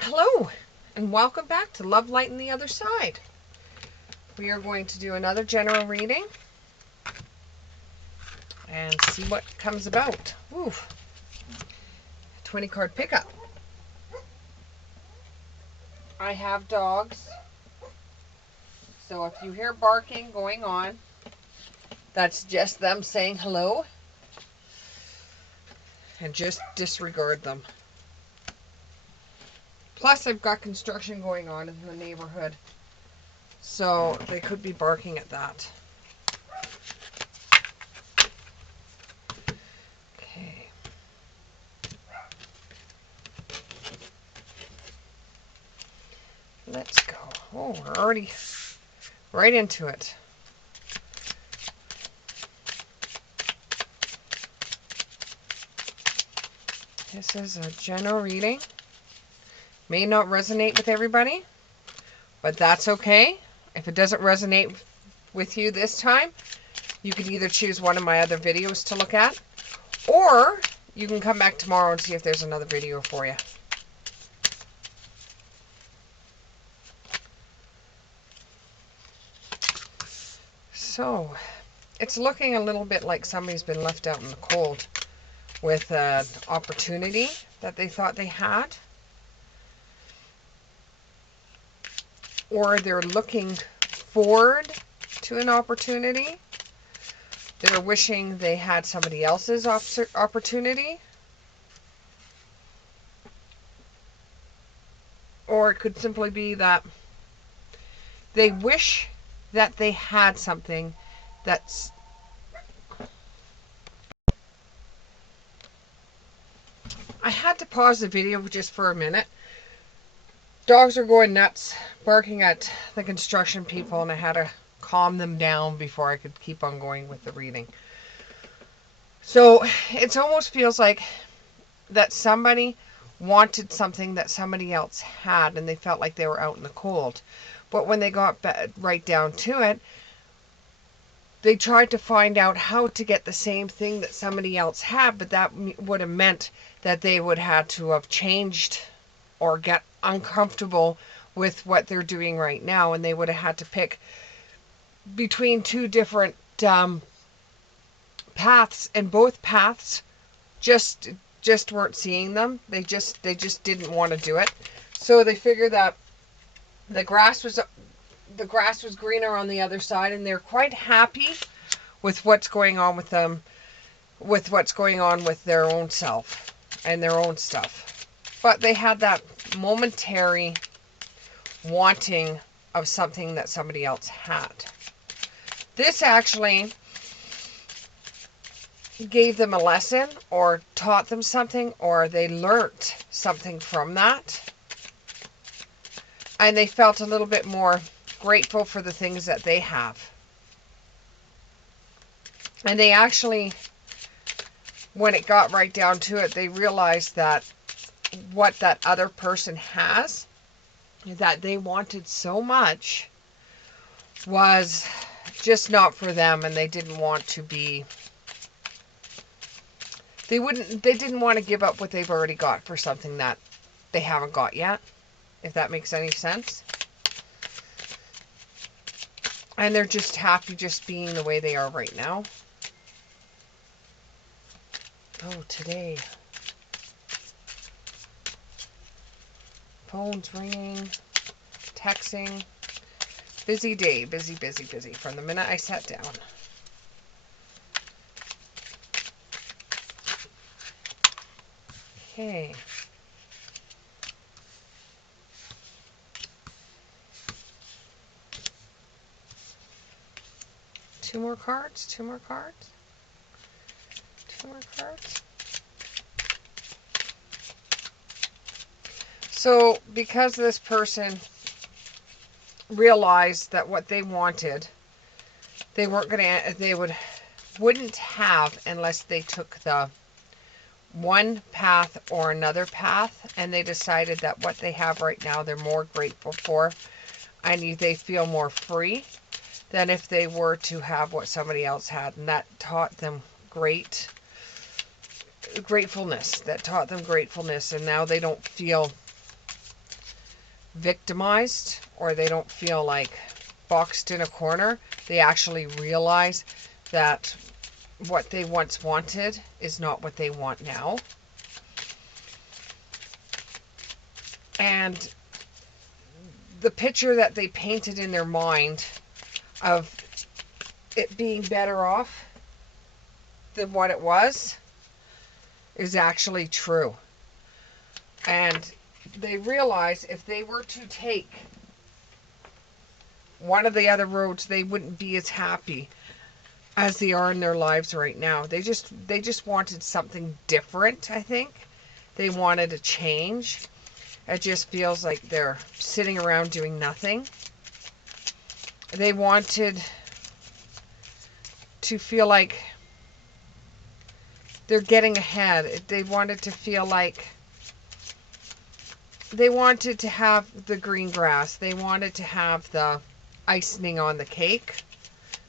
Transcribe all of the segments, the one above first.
Hello, and welcome back to Love, Light, and the Other Side. We are going to do another general reading and see what comes about. Ooh, 20 card pickup. I have dogs, so if you hear barking going on, that's just them saying hello, and just disregard them. Plus, I've got construction going on in the neighborhood, so they could be barking at that. Okay. Let's go. Oh, we're already right into it. This is a general reading. May not resonate with everybody, but that's okay. If it doesn't resonate with you this time, you could either choose one of my other videos to look at, or you can come back tomorrow and see if there's another video for you. So, it's looking a little bit like somebody's been left out in the cold with an opportunity that they thought they had. Or they're looking forward to an opportunity. They're wishing they had somebody else's opportunity. Or it could simply be that they wish that they had something that's... I had to pause the video just for a minute. Dogs are going nuts, barking at the construction people, and I had to calm them down before I could keep on going with the reading. So it almost feels like that somebody wanted something that somebody else had, and they felt like they were out in the cold. But when they got right down to it, they tried to find out how to get the same thing that somebody else had, but that would have meant that they would have to have changed or get uncomfortable with what they're doing right now, and they would have had to pick between two different paths, and both paths just weren't seeing them. They just didn't want to do it. So they figured that the grass was greener on the other side, and they're quite happy with what's going on with them, with what's going on with their own self and their own stuff. But they had that momentary wanting of something that somebody else had. This actually gave them a lesson, or taught them something, or they learnt something from that. And they felt a little bit more grateful for the things that they have. And they actually, when it got right down to it, they realized that what that other person has, that they wanted so much, was just not for them, and they didn't want to be, they didn't want to give up what they've already got for something that they haven't got yet, if that makes any sense. And they're just happy just being the way they are right now. Oh, today. Phones ringing, texting. Busy day, busy, busy, busy, from the minute I sat down. Okay. Two more cards, two more cards, two more cards. So, because this person realized that what they wanted, they weren't going to, wouldn't have unless they took the one path or another path, and they decided that what they have right now they're more grateful for, and they feel more free than if they were to have what somebody else had. And that taught them gratefulness, and now they don't feel victimized, or they don't feel like boxed in a corner. They actually realize that what they once wanted is not what they want now. And the picture that they painted in their mind of it being better off than what it was is actually true. And they realize if they were to take one of the other roads, they wouldn't be as happy as they are in their lives right now. They just wanted something different, I think. They wanted a change. It just feels like they're sitting around doing nothing. They wanted to feel like they're getting ahead. They wanted to feel like they wanted to have the green grass. They wanted to have the icing on the cake,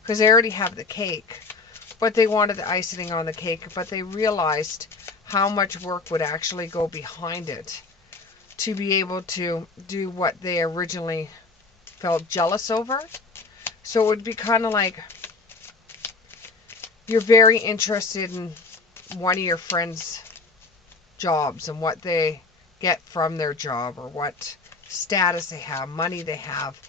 because they already have the cake, but they wanted the icing on the cake. But they realized how much work would actually go behind it to be able to do what they originally felt jealous over. So it would be kind of like you're very interested in one of your friends' jobs and what they get from their job, or what status they have, money they have,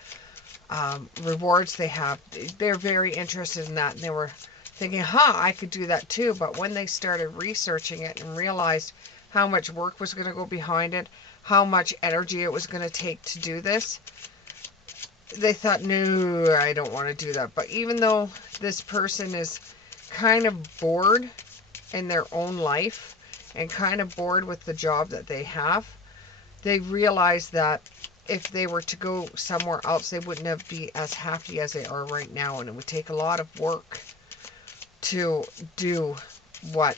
rewards they have. They're very interested in that, and they were thinking, I could do that too. But when they started researching it and realized how much work was going to go behind it, how much energy it was going to take to do this, they thought, no, I don't want to do that. But even though this person is kind of bored in their own life and kind of bored with the job that they have, they realize that if they were to go somewhere else, they wouldn't have be as happy as they are right now. And it would take a lot of work to do what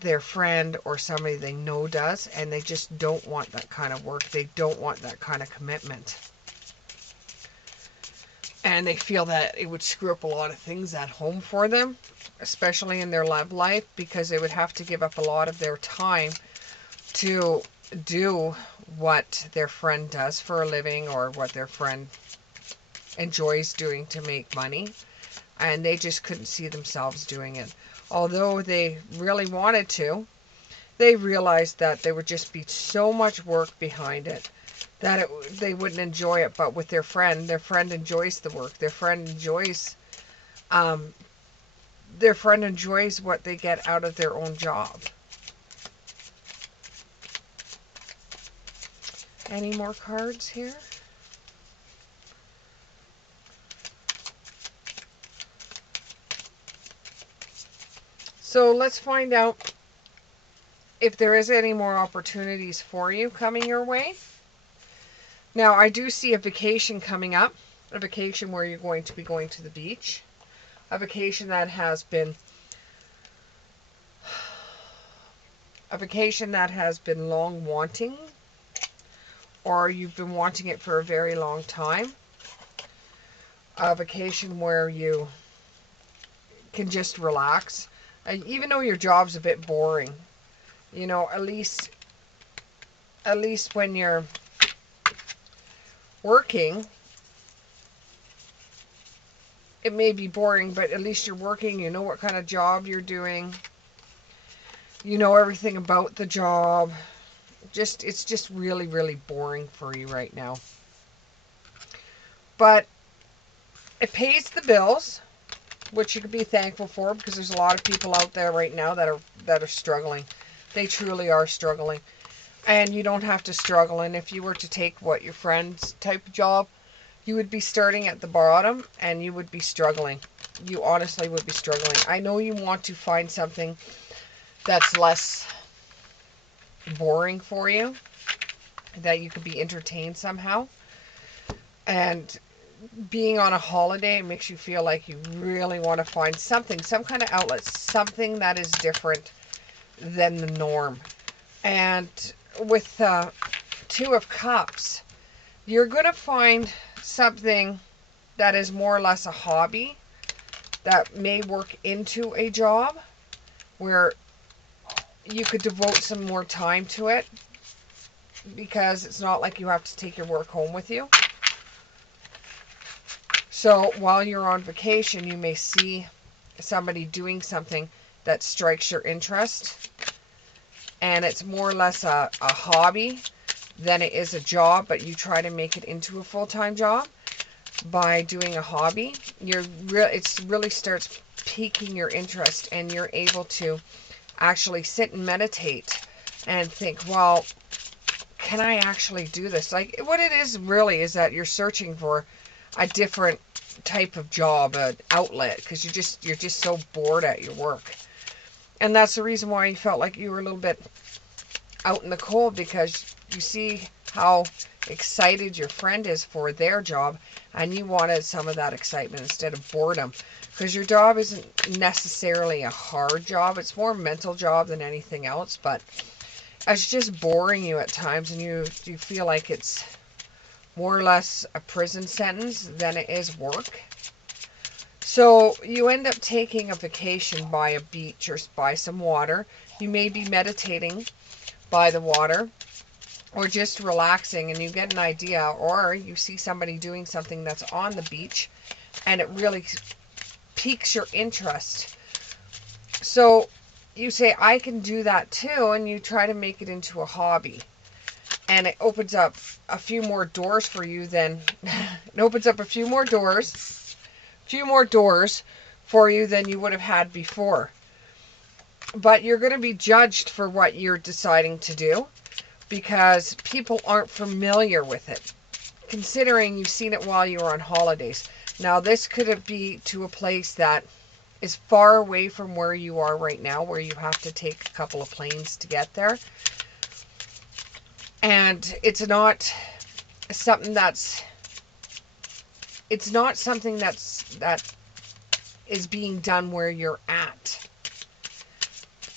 their friend or somebody they know does, and they just don't want that kind of work. They don't want that kind of commitment. And they feel that it would screw up a lot of things at home for them, especially in their love life, because they would have to give up a lot of their time to do what their friend does for a living, or what their friend enjoys doing to make money. And they just couldn't see themselves doing it. Although they really wanted to, they realized that there would just be so much work behind it that they wouldn't enjoy it. But with their friend enjoys the work. Their friend enjoys what they get out of their own job. Any more cards here? So let's find out if there is any more opportunities for you coming your way. Now, I do see a vacation coming up. A vacation where you're going to be going to the beach. A vacation that has been long wanting, or you've been wanting it for a very long time. A vacation where you can just relax. Even though your job's a bit boring, you know, at least when you're working, it may be boring, but at least you're working. You know what kind of job you're doing. You know everything about the job. It's just really, really boring for you right now. But it pays the bills, which you could be thankful for, because there's a lot of people out there right now that are struggling. They truly are struggling. And you don't have to struggle. And if you were to take what your friend's type of job, you would be starting at the bottom and you would be struggling. You honestly would be struggling. I know you want to find something that's less boring for you, that you could be entertained somehow. And being on a holiday makes you feel like you really want to find something, some kind of outlet, something that is different than the norm. And with Two of Cups, you're going to find something that is more or less a hobby that may work into a job where you could devote some more time to it. because it's not like you have to take your work home with you. So while you're on vacation, you may see somebody doing something that strikes your interest, and it's more or less a hobby than it is a job, but you try to make it into a full-time job by doing a hobby. It really starts piquing your interest, and you're able to actually sit and meditate and think, well, can I actually do this? Like, what it is really is that you're searching for a different type of job, an outlet, because you're just so bored at your work. And that's the reason why you felt like you were a little bit out in the cold, because you see how excited your friend is for their job, and you wanted some of that excitement instead of boredom, because your job isn't necessarily a hard job. It's more a mental job than anything else, but it's just boring you at times, and you feel like it's more or less a prison sentence than it is work. So you end up taking a vacation by a beach or by some water. You may be meditating by the water, or just relaxing, and you get an idea, or you see somebody doing something that's on the beach and it really piques your interest. So you say, I can do that too, and you try to make it into a hobby, and it opens up a few more doors for you than it opens up a few more doors for you than you would have had before. But you're going to be judged for what you're deciding to do, because people aren't familiar with it, considering you've seen it while you were on holidays. Now, this could be to a place that is far away from where you are right now, where you have to take a couple of planes to get there. And it's not something that is being done where you're at.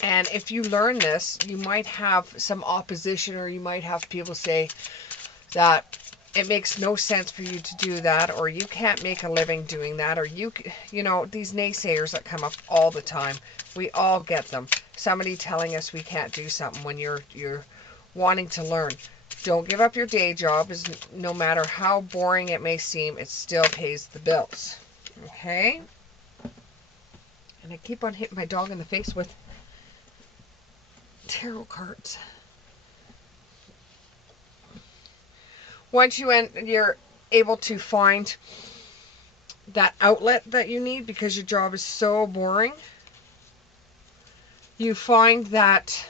And if you learn this, you might have some opposition, or you might have people say that it makes no sense for you to do that, or you can't make a living doing that, or you know, these naysayers that come up all the time. We all get them. Somebody telling us we can't do something when you're wanting to learn. Don't give up your day job, as no matter how boring it may seem, it still pays the bills. Okay? And I keep on hitting my dog in the face with tarot cards. Once you're able to find that outlet that you need, because your job is so boring, you find that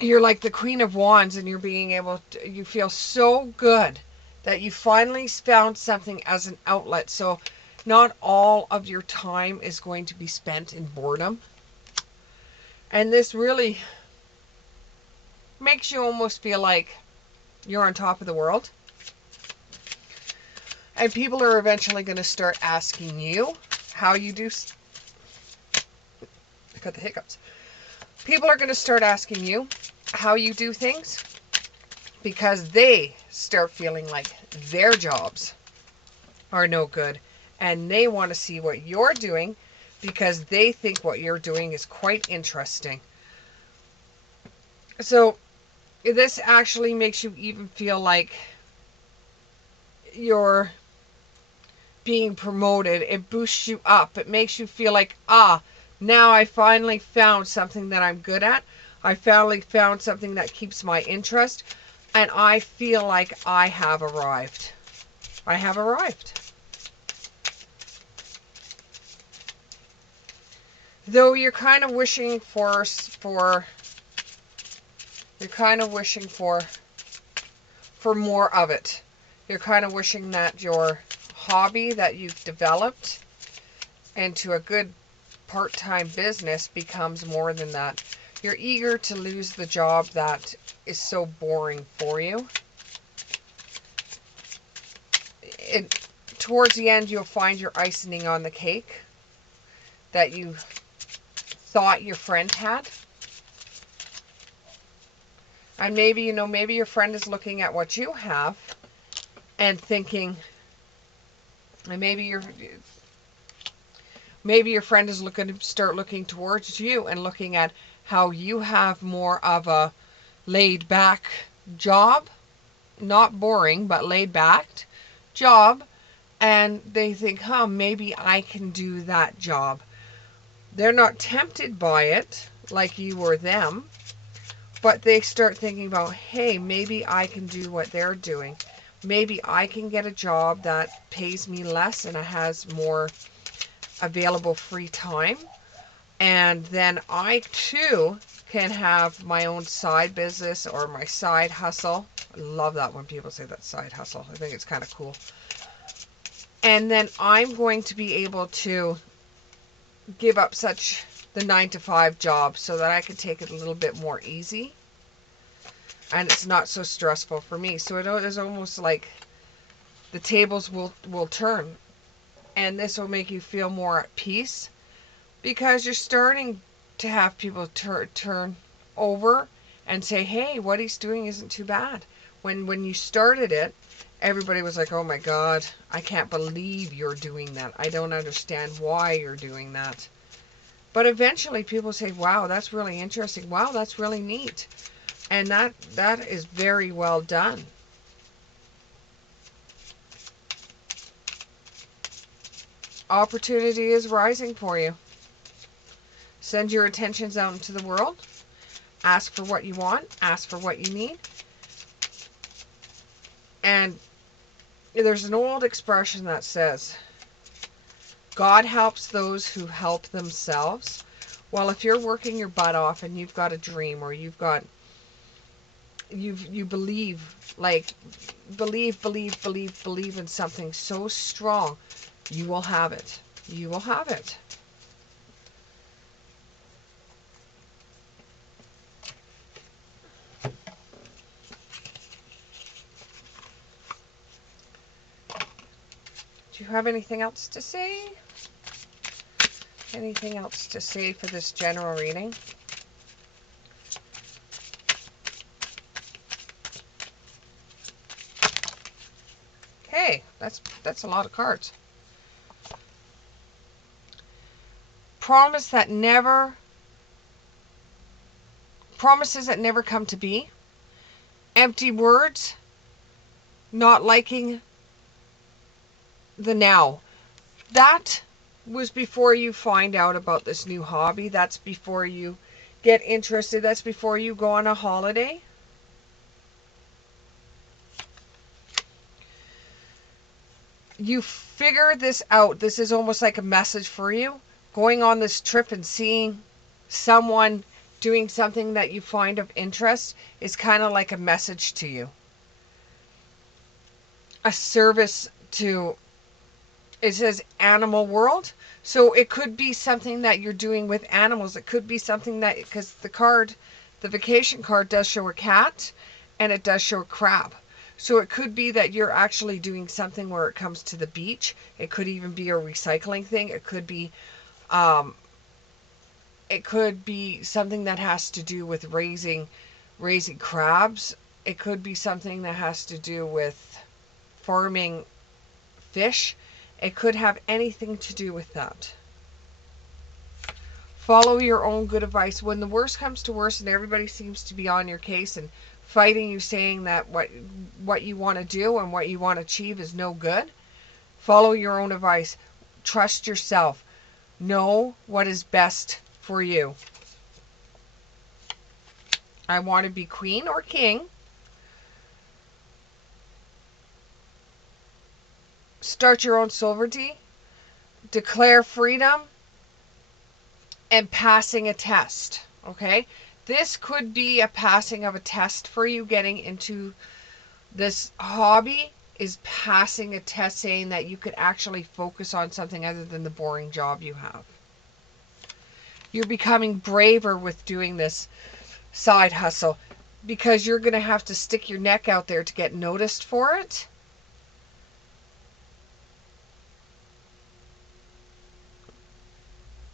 you're like the Queen of Wands, and you feel so good that you finally found something as an outlet. So not all of your time is going to be spent in boredom. And this really makes you almost feel like you're on top of the world. And people are eventually going to start asking you how you do. I got the hiccups. People are going to start asking you how you do things, because they start feeling like their jobs are no good, and they want to see what you're doing, because they think what you're doing is quite interesting. So this actually makes you even feel like you're being promoted. It boosts you up. It makes you feel like, now I finally found something that I'm good at. I finally found something that keeps my interest, and I feel like I have arrived. I have arrived. Though you're kind of wishing for more of it. You're kind of wishing that your hobby that you've developed into a good part-time business becomes more than that. You're eager to lose the job that is so boring for you. Towards the end, you'll find your icing on the cake that you thought your friend had. And maybe your friend is looking at what you have and thinking, and maybe your friend is start looking towards you and looking at how you have more of a laid back job, not boring, but laid back job, and they think, huh, maybe I can do that job. They're not tempted by it like you or them, but they start thinking about, hey, maybe I can do what they're doing. Maybe I can get a job that pays me less and it has more available free time. And then I too can have my own side business or my side hustle. I love that when people say that, side hustle. I think it's kind of cool. And then I'm going to be able to give up the 9 to 5 job so that I can take it a little bit more easy. And it's not so stressful for me. So it is almost like the tables will turn. And this will make you feel more at peace, because you're starting to have people turn over and say, hey, what he's doing isn't too bad. When you started it, everybody was like, oh my God, I can't believe you're doing that. I don't understand why you're doing that. But eventually people say, wow, that's really interesting. Wow, that's really neat. And that is very well done. Opportunity is rising for you. Send your intentions out into the world. Ask for what you want. Ask for what you need. And there's an old expression that says, God helps those who help themselves. Well, if you're working your butt off and you've got a dream, or you believe, like, believe in something so strong, you will have it. You will have it. Do you have anything else to say? Anything else to say for this general reading? Okay, that's a lot of cards. Promises that never come to be. Empty words. Not liking the now. That was before you find out about this new hobby. That's before you get interested. That's before you go on a holiday. You figure this out. This is almost like a message for you. Going on this trip and seeing someone doing something that you find of interest is kind of like a message to you. A service to, it says animal world. So it could be something that you're doing with animals. It could be something that, because the vacation card does show a cat and it does show a crab. So it could be that you're actually doing something where it comes to the beach. It could even be a recycling thing. It could be something that has to do with raising crabs. It could be something that has to do with farming fish. It could have anything to do with that. Follow your own good advice. When the worst comes to worst and everybody seems to be on your case and fighting you, saying that what you want to do and what you want to achieve is no good, follow your own advice. Trust yourself. Know what is best for you. I want to be queen or king. Start your own sovereignty. Declare freedom. And passing a test. Okay? This could be a passing of a test for you. Getting into this hobby is passing a test, saying that you could actually focus on something other than the boring job you have. You're becoming braver with doing this side hustle, because you're going to have to stick your neck out there to get noticed for it.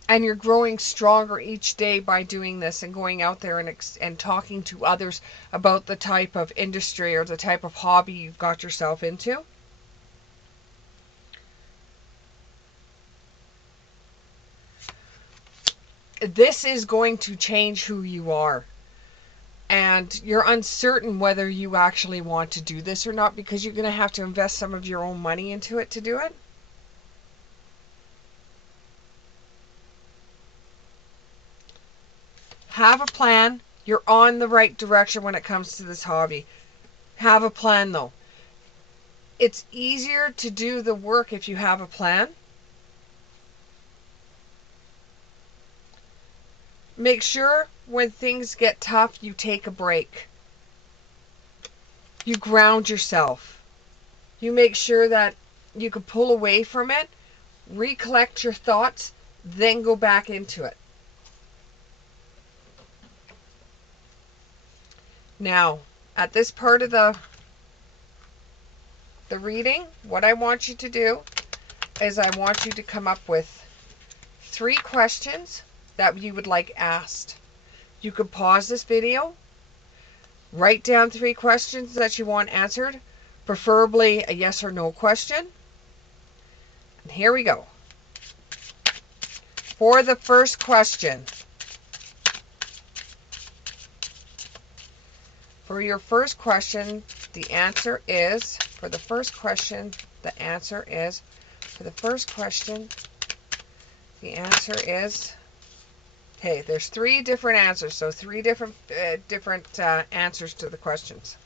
And you're growing stronger each day by doing this and going out there and talking to others about the type of industry or the type of hobby you've got yourself into. This is going to change who you are. And and you're uncertain whether you actually want to do this or not because you're going to have to invest some of your own money into it to do it. Have a plan. You're on the right direction when it comes to this hobby. Have a plan though. It's easier to do the work if you have a plan. Make sure when things get tough, you take a break. You ground yourself. You make sure that you can pull away from it, recollect your thoughts, then go back into it. Now, at this part of the reading, what I want you to do is I want you to come up with 3 questions that you would like asked. You could pause this video, write down 3 questions that you want answered, preferably a yes or no question. And here we go. For the first question, for your first question, the answer is, for the first question, the answer is, for the first question, the answer is, okay, there's 3 different answers, so 3 different answers to the questions.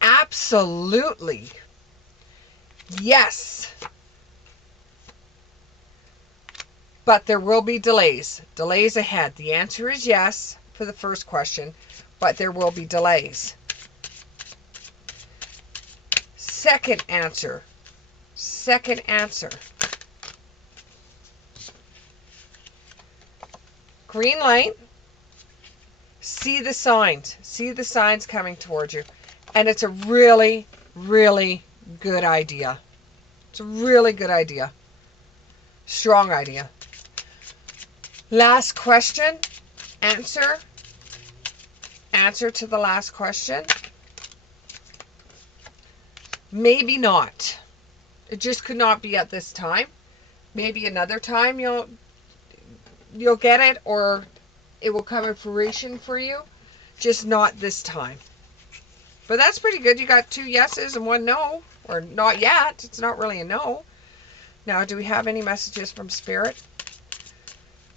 Absolutely. Yes. But there will be delays. Delays ahead. The answer is yes for the first question, but there will be delays. Second answer. Second answer. Green light. See the signs. See the signs coming towards you. And it's a really, really good idea. It's a really good idea. Strong idea. Last question. Answer. Answer to the last question. Maybe not. It just could not be at this time. Maybe another time you'll get it, or it will come in fruition for you. Just not this time. But that's pretty good. You got 2 yeses and 1 no. Or not yet. It's not really a no. Now, do we have any messages from Spirit?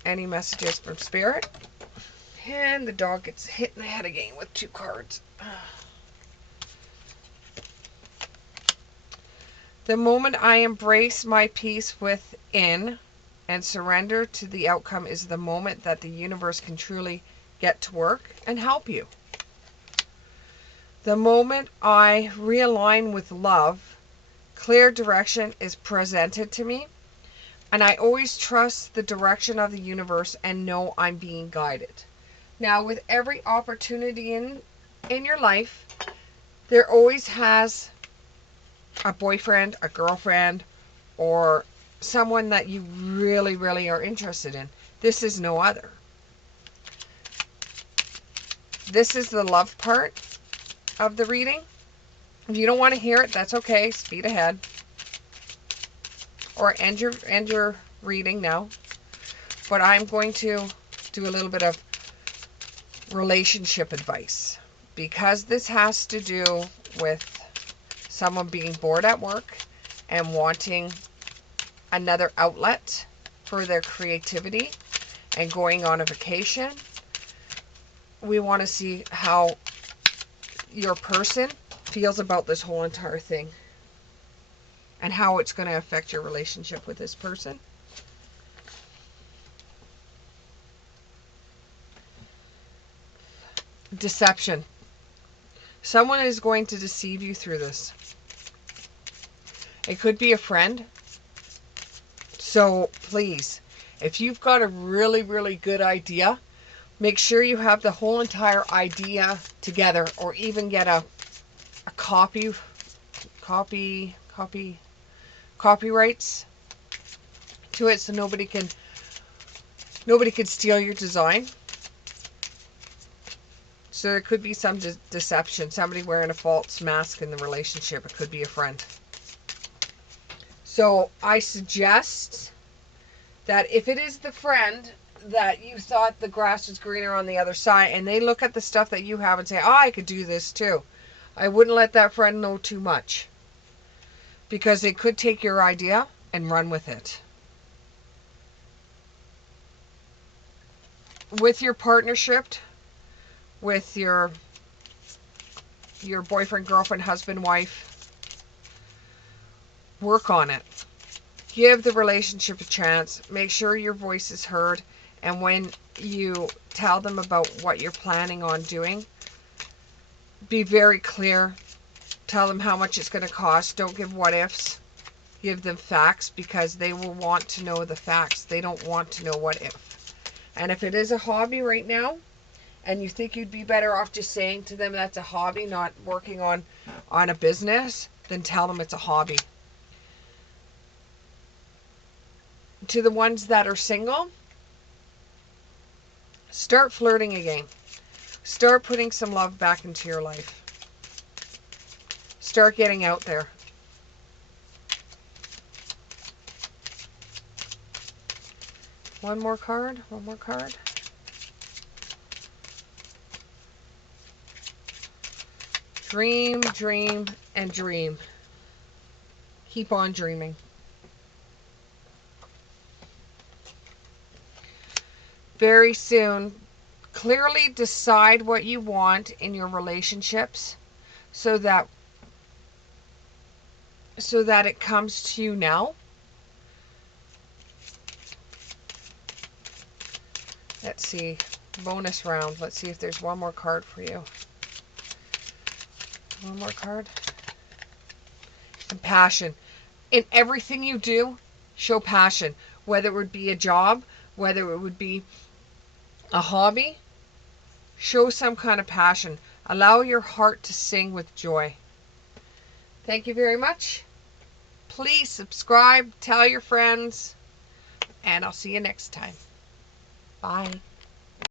Any messages from Spirit? And the dog gets hit in the head again with 2 cards. The moment I embrace my peace within and surrender to the outcome is the moment that the universe can truly get to work and help you. The moment I realign with love, clear direction is presented to me, and I always trust the direction of the universe and know I'm being guided. Now, with every opportunity in your life, there always has a boyfriend, a girlfriend, or someone that you really, really are interested in. This is no other. This is the love part of the reading. If you don't want to hear it, that's okay. Speed ahead. Or end your reading now. But I'm going to do a little bit of relationship advice, because this has to do with someone being bored at work and wanting another outlet for their creativity and going on a vacation. We want to see how your person feels about this whole entire thing and how it's going to affect your relationship with this person. Deception. Someone is going to deceive you through this. It could be a friend. So please, if you've got a really, really good idea, make sure you have the whole entire idea together, or even get a copyrights to it, so nobody can steal your design. So there could be some deception, somebody wearing a false mask in the relationship. It could be a friend. So I suggest that if it is the friend, that you thought the grass was greener on the other side, and they look at the stuff that you have and say, oh, I could do this too. I wouldn't let that friend know too much, because they could take your idea and run with it. With your partnership, with your boyfriend, girlfriend, husband, wife, work on it. Give the relationship a chance. Make sure your voice is heard. And when you tell them about what you're planning on doing, be very clear. Tell them how much it's going to cost. Don't give what ifs. Give them facts, because they will want to know the facts. They don't want to know what if. And if it is a hobby right now, and you think you'd be better off just saying to them that's a hobby, not working on a business, then tell them it's a hobby. To the ones that are single, start flirting again. Start putting some love back into your life. Start getting out there. One more card. One more card. Dream, dream, and dream. Keep on dreaming. Very soon, clearly decide what you want in your relationships, so that it comes to you now. Let's see. Bonus round. Let's see if there's one more card for you. One more card. And passion. In everything you do, show passion. Whether it would be a job, whether it would be a hobby, show some kind of passion. Allow your heart to sing with joy. Thank you very much. Please subscribe, tell your friends, and I'll see you next time. Bye.